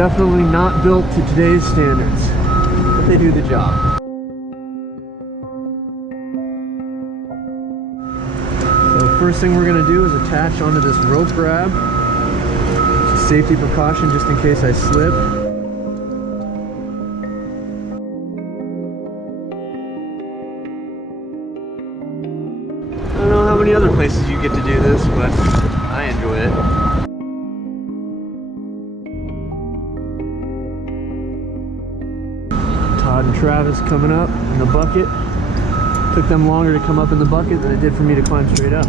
Definitely not built to today's standards, but they do the job. So first thing we're going to do is attach onto this rope grab. It's a safety precaution just in case I slip. I don't know how many other places you get to do this, but I enjoy it. Todd and Travis coming up in the bucket. Took them longer to come up in the bucket than it did for me to climb straight up.